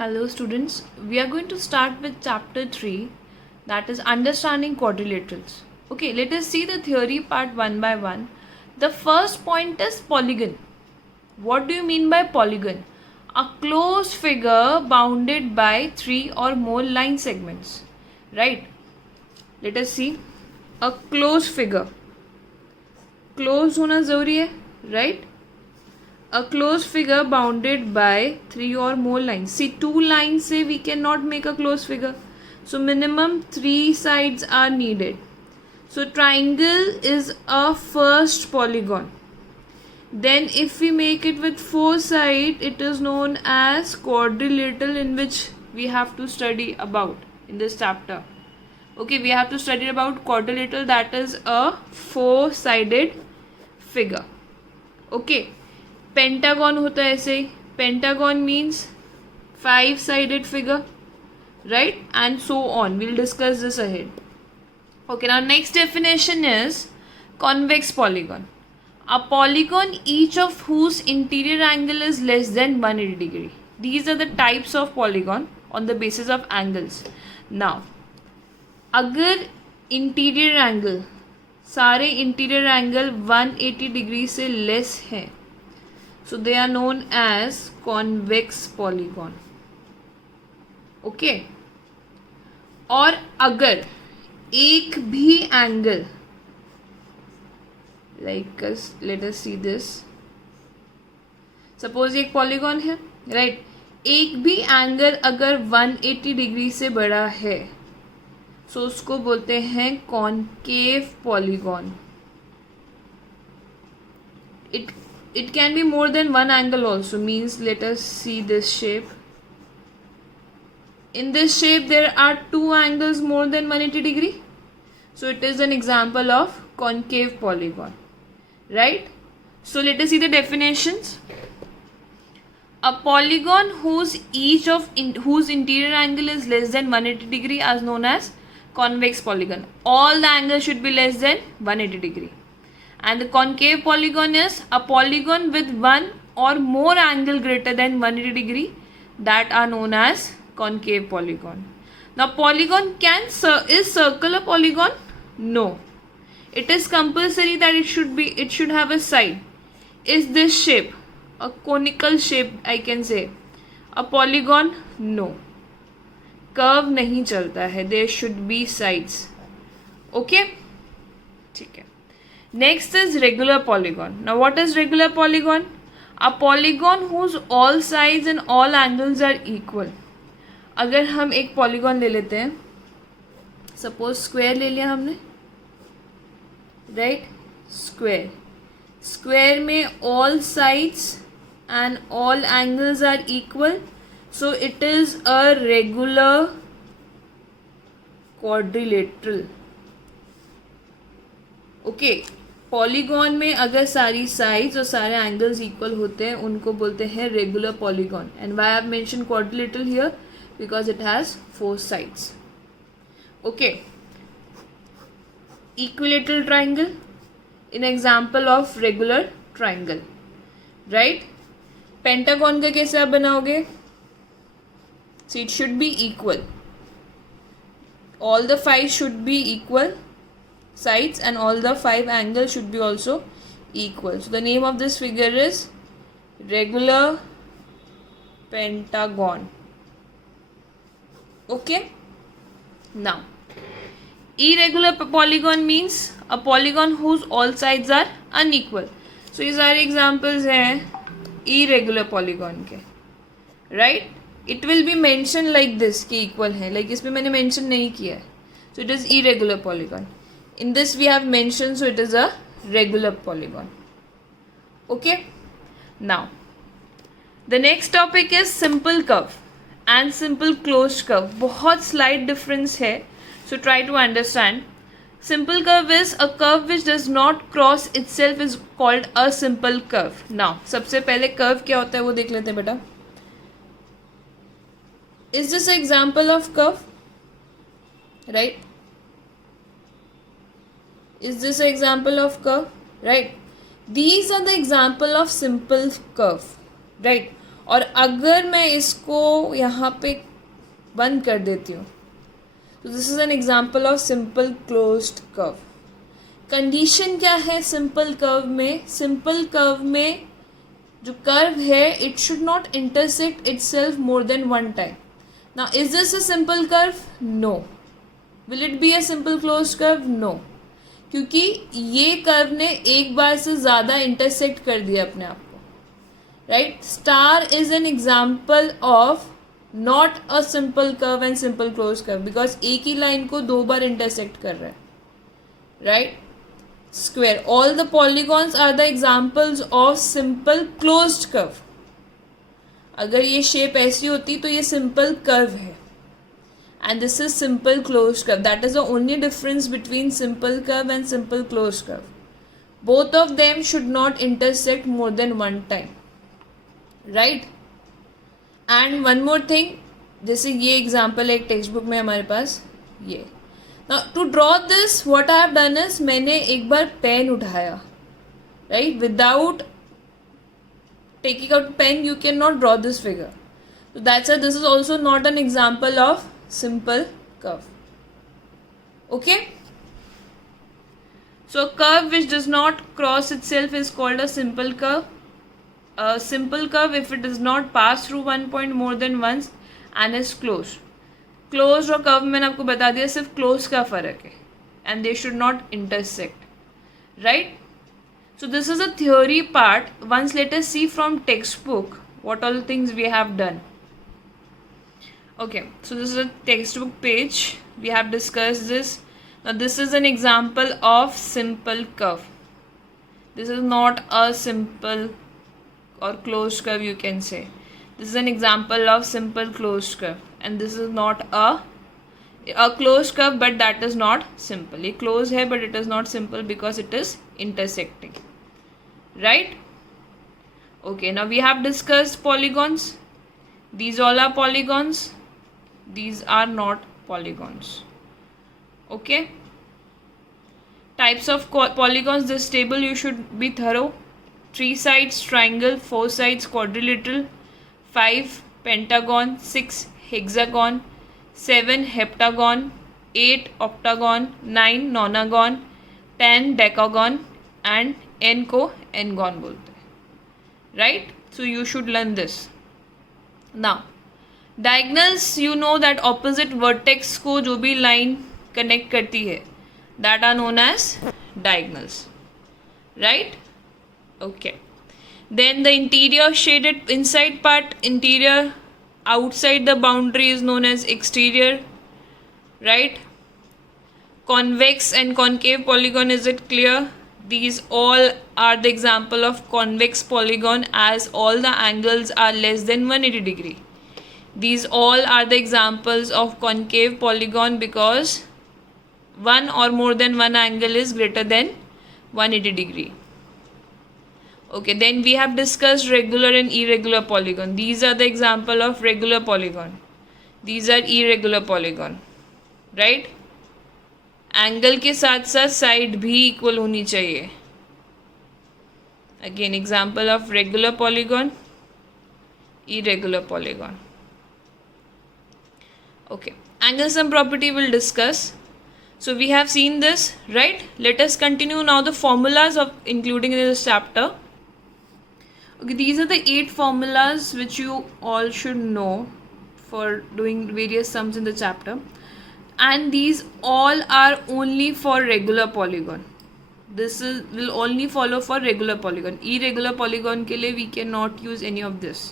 Hello students, we are going to start with chapter 3, that is understanding quadrilaterals. Okay, let us see the theory part one by one. The first point is polygon. What do you mean by polygon? A closed figure bounded by 3 or more line segments. Right? Let us see. A closed figure. Closed होना ज़रूरी है, right? A closed figure bounded by 3 or more lines. See, 2 lines say we cannot make a closed figure. So minimum 3 sides are needed. So triangle is a first polygon. Then if we make it with 4 sides, it is known as quadrilateral, in which we have to study about in this chapter. Okay, we have to study about quadrilateral, that is a 4-sided figure. Okay. Pentagon होता है ऐसे ही. Pentagon means 5-sided figure, right? And so on. We'll discuss this ahead. Okay, now next definition is convex polygon. A polygon each of whose interior angle is less than 180 degree. These are the types of polygon on the basis of angles. Now, अगर interior angle, सारे interior angle 180 degree से less हैं, so they are known as convex polygon. Okay. और अगर एक भी angle, like let us see this, suppose एक polygon है, right? एक भी एंगल अगर 180 डिग्री से बड़ा है, so उसको बोलते हैं concave polygon. It can be more than one angle also, means let us see this shape. In this shape there are 2 angles more than 180 degree. So it is an example of concave polygon, right? So let us see the definitions. A polygon whose interior angle is less than 180 degree is known as convex polygon. All the angles should be less than 180 degree. And the concave polygon is a polygon with one or more angle greater than 180 degree, that are known as concave polygon. Now polygon is circle a polygon? No. It is compulsory that it should have a side. Is this shape a conical shape, I can say? A polygon? No. Curve नहीं चलता है. There should be sides. Okay? ठीक है. Next is regular polygon. Now what is regular polygon? A polygon whose all sides and all angles are equal. अगर हम एक polygon ले लेते हैं, suppose square ले लिया हमने, right? Square में all sides and all angles are equal, so it is a regular quadrilateral. Okay. Polygon में अगर सारी साइड्स और सारे एंगल्स इक्वल होते हैं, उनको बोलते हैं regular polygon. And why I have mention quadrilateral here? Because it has 4 sides. Okay. Equilateral triangle in example of regular triangle, right? Pentagon का कैसे आप बनाओगे? So it should be equal. All the 5 should be equal sides and all the 5 angles should be also equal. So the name of this figure is regular pentagon. Okay. Now irregular polygon means a polygon whose all sides are unequal. So ये सारे examples हैं irregular polygon के, right? It will be mentioned like this कि equal है, like इसमें मैंने mention नहीं किया है. So it is irregular polygon. In this we have mentioned, so it is a regular polygon. Okay. Now the next topic is simple curve and simple closed curve. बहुत slight difference है, so try to understand. Simple curve is a curve which does not cross itself, is called a simple curve. Now सबसे पहले curve क्या होता है वो देख लेते हैं बेटा. Is this an example of curve? Right? Is this an example of curve? Right? These are the example of simple curve. Right? और अगर मैं इसको यहाँ पे बंद कर देती हूँ तो this is an example of simple closed curve. Condition क्या है सिंपल कर्व में? सिंपल कर्व में जो कर्व है it should not intersect itself more than one time. Now is this a simple curve? No. Will it be a simple closed curve? No, क्योंकि ये curve ने एक बार से ज़्यादा इंटरसेक्ट कर दिया अपने आप को. Right, star is an example of not a simple curve and simple close curve, because एक ही लाइन को दो बार इंटरसेक्ट कर रहा है. Right, square, all the polygons are the examples of simple closed curve. अगर ये शेप ऐसी होती तो ये सिंपल कर्व है, and this is simple closed curve. That is the only difference between simple curve and simple closed curve. Both of them should not intersect more than one time, right? And one more thing, जैसे ये example एक textbook में हमारे पास ये. Now to draw this, what I have done is मैंने एक बार pen उठाया, right? Without taking out pen, you cannot draw this figure. So that's why this is also not an example of simple curve. Okay, so curve which does not cross itself is called a simple curve. A simple curve if it does not pass through one point more than once and is closed. Closed और curve मैंने आपको बता दिया, सिर्फ close का फर्क है, and they should not intersect. Right, so this is a theory part. Once let us see from textbook what all things we have done. Okay, so this is a textbook page. We have discussed this. Now this is an example of simple curve. This is not a simple or closed curve, you can say. This is an example of simple closed curve, and this is not a closed curve, but that is not simple. ये closed है but it is not simple because it is intersecting. Right? Okay, now we have discussed polygons. These all are polygons. These are not polygons. Okay, types of polygons. This table you should be thorough. 3 sides triangle, 4 sides quadrilateral, 5 pentagon, 6 hexagon, 7 heptagon, 8 octagon, 9 nonagon, 10 decagon and n को n-gon बोलते हैं. Right, so you should learn this. Now diagonals, you know that opposite vertex को जो भी line connect करती है that are known as diagonals. Right, okay. Then the interior shaded inside part, interior outside the boundary is known as exterior. Right, convex and concave polygon, is it clear? These all are the example of convex polygon as all the angles are less than 180 degree. These all are the examples of concave polygon because one or more than one angle is greater than 180 degree. Okay, then we have discussed regular and irregular polygon. These are the example of regular polygon. These are irregular polygon. Right? Angle के साथ साथ side भी equal होनी चाहिए. Again example of regular polygon, irregular polygon. Okay, angle sum property we'll discuss. So we have seen this, right? Let us continue now the formulas of including in this chapter. Okay, these are the 8 formulas which you all should know for doing various sums in the chapter, and these all are only for regular polygon. This will only follow for regular polygon. Irregular polygon के लिए we cannot use any of this.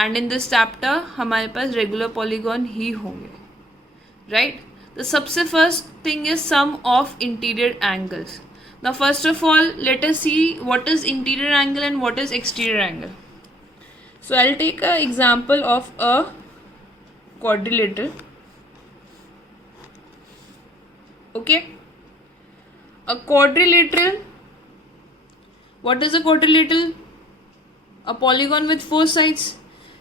And in this chapter हमारे पास regular polygon ही होंगे, right? The सबसे first thing is sum of interior angles. Now first of all let us see what is interior angle and what is exterior angle. So I'll take an example of a quadrilateral. Okay, a quadrilateral. What is a quadrilateral? A polygon with 4 sides,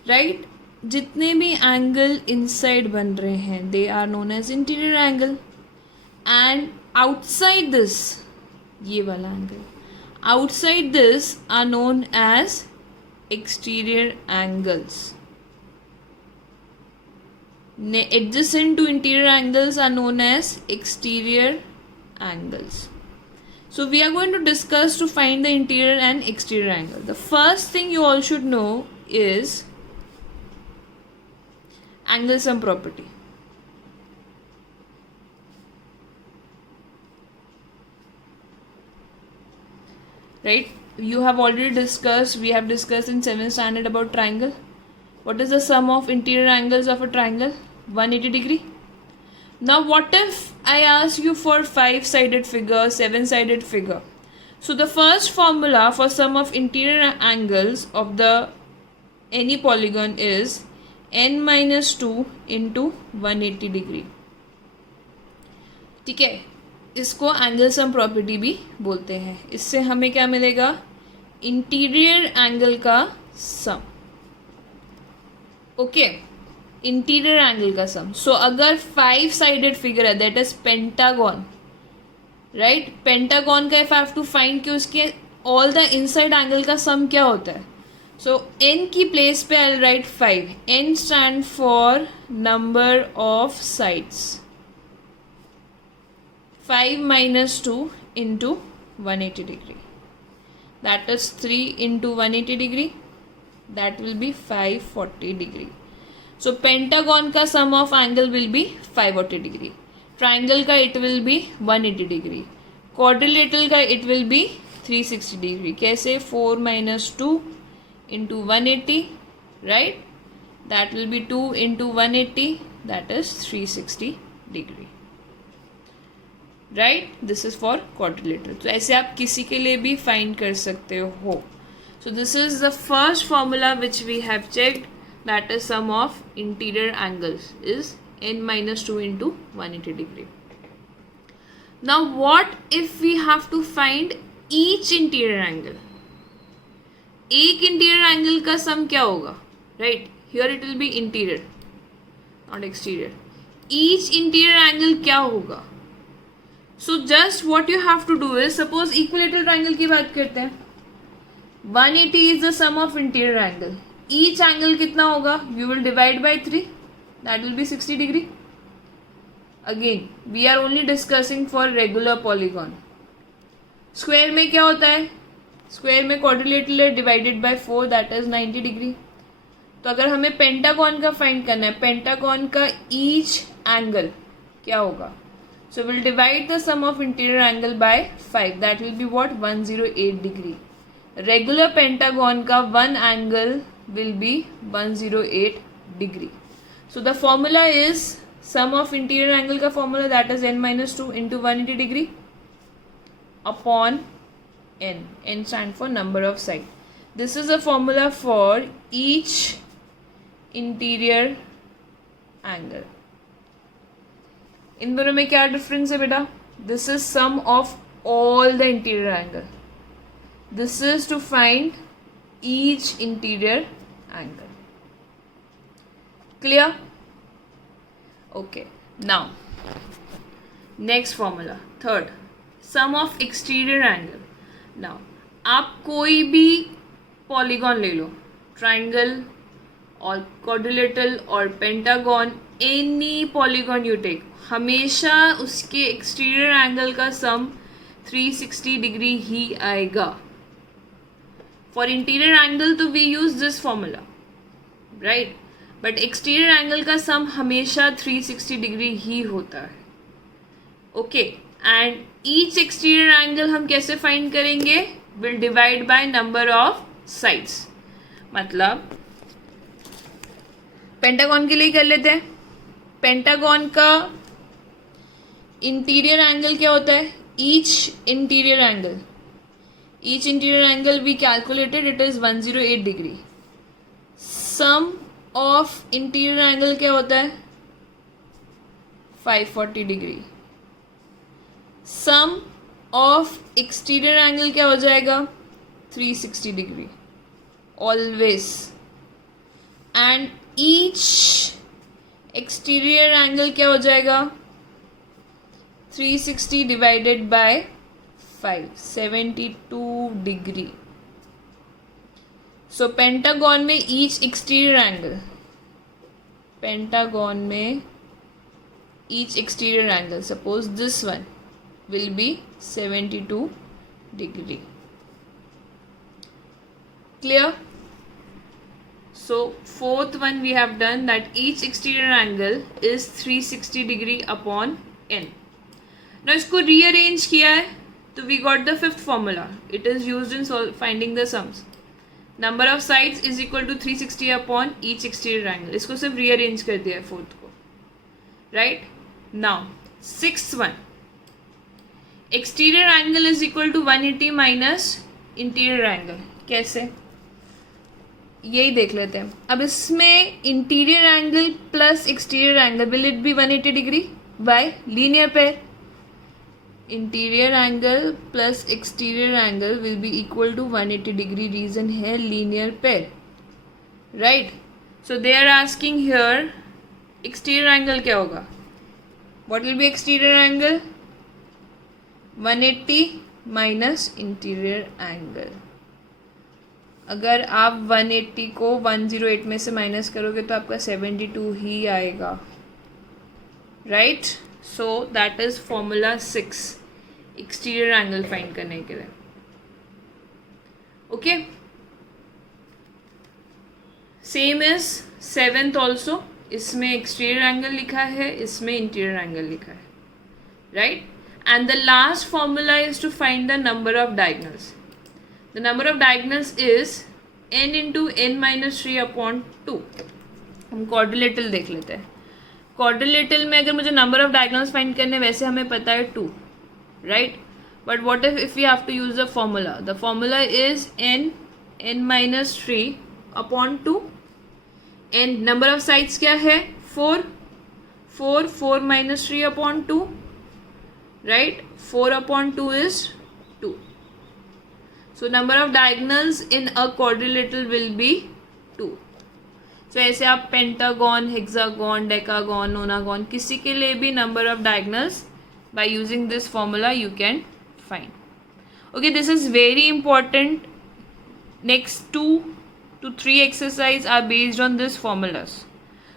right? जितने भी angle inside बन रहे हैं they are known as interior angle, and outside this, ये वाला angle outside this are known as exterior angles. Adjacent to interior angles are known as exterior angles. So we are going to discuss to find the interior and exterior angle. The first thing you all should know is angle sum property. Right? You have already discussed, we have discussed in 7th standard about triangle. What is the sum of interior angles of a triangle? 180 degree. Now what if I ask you for 5-sided figure, 7-sided figure? So the first formula for sum of interior angles of the any polygon is n minus 2 into 180 degree. ठीक है, इसको angle sum property भी बोलते हैं. इससे हमें क्या मिलेगा? इंटीरियर एंगल का सम. ओके, इंटीरियर एंगल का सम. सो अगर 5-साइडेड फिगर है, that is pentagon, right? Pentagon का if I have to find कि उसके ऑल द इनसाइड एंगल का सम क्या होता है. सो n की प्लेस पे I write 5. n stand for number of sides. 5 minus 2 into 180 degree. That is 3 into 180 degree. That will be 540 degree. So pentagon का sum of angle will be 540 degree. Triangle का it will be 180 degree. Quadrilateral का it will be 360 degree. कैसे? 4 minus 2 into 180, right? That will be 2 into 180. That is 360 degree. Right, this is for quadrilateral. तो ऐसे आप किसी के लिए भी फाइंड कर सकते हो. So this is the first formula which we have checked, that is sum of interior angles is n minus 2 into 180 degree. Now what if we have to find each interior angle? एक interior angle का sum क्या होगा? Right, here it will be interior not exterior. Each interior angle क्या होगा? So just what you have to do is, suppose equilateral triangle की बात करते हैं. 180 is the sum of interior angle. Each angle कितना होगा? You will divide by 3, that will be 60 degree. Again we are only discussing for regular polygon. Square में क्या होता है? स्क्वायर में क्वाड्रिलेटरल है divided by 4, that is 90 degree. तो अगर हमें पेंटागन का फाइंड करना है, पेंटागन का ईच एंगल क्या होगा? So we'll divide the sum of interior angle by 5. That will be what? 108 degree. Regular pentagon का one angle will be 108 degree. So the formula is sum of interior angle का formula, that is n minus 2 into 180 degree upon n. n stand for number of side. This is the formula for each interior angle. इन दोनों में क्या difference है बेटा? This is sum of all the interior angle. This is to find each interior angle. Clear? Okay, now next formula, third, sum of exterior angle. Now आप कोई भी polygon ले लो, ट्राइंगल और क्वाड्रिलेटरल और pentagon, any polygon you take, हमेशा उसके exterior angle का सम 360 डिग्री ही आएगा. फॉर इंटीरियर एंगल तो we use this formula, right, but exterior angle का सम हमेशा 360 डिग्री ही होता है. Okay, and each exterior angle हम कैसे फाइंड करेंगे? Will divide by number of sides. मतलब पेंटागन के लिए कर लेते हैं. पेंटागन का इंटीरियर एंगल क्या होता है? Each interior angle we calculated, it is 108 degree. Sum of interior angle क्या होता है? 540 degree. Sum of exterior angle क्या हो जाएगा? 360 degree always. And each exterior angle क्या हो जाएगा? 360 divided by 5, 72 degree. So pentagon में each exterior angle, suppose this one will be 72 degree. Clear? So fourth one we have done, that each exterior angle is 360 degree upon n. Now इसको rearrange किया है तो we got the fifth formula. It is used in finding the sums. Number of sides is equal to 360 upon each exterior angle. इसको सिर्फ rearrange कर दिया है fourth को. Right? Now sixth one, exterior angle is equal to 180 minus interior angle. कैसे, यही देख लेते हैं. अब इसमें interior angle plus exterior angle, will it be 180 degree by linear pair. Interior angle plus exterior angle will be equal to 180 degree. Reason है linear pair, right. So they are asking here exterior angle क्या होगा. What will be exterior angle? 180 minus interior angle. अगर आप 180 को 108 में से minus करोगे तो आपका 72 ही आएगा, right. So that is formula 6 exterior angle find करने के लिए. Okay, same is seventh also. इसमें एक्सटीरियर एंगल लिखा है, इसमें इंटीरियर एंगल लिखा है, right. And the last formula is to find the number of diagonals. The number of diagonals is n into n minus 3 upon 2. हम quadrilateral देख लेते हैं. Quadrilateral में अगर मुझे number of diagonals find करने, वैसे हमें पता है 2, right? But what if we have to use the formula? The formula is n minus 3 upon 2. And number of sides क्या है? 4 minus 3 upon 2. Right, 4 upon 2 is 2. So number of diagonals in a quadrilateral will be 2. So ऐसे आप pentagon, hexagon, decagon, नोनागन, किसी के लिए भी number of diagonals by using this formula you can find. Okay, this is very important. Next 2 to 3 exercises are based on this formulas.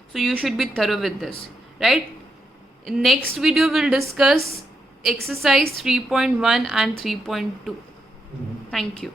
So you should be thorough with this, right? In next video we'll discuss exercise 3.1 and 3.2. Thank you.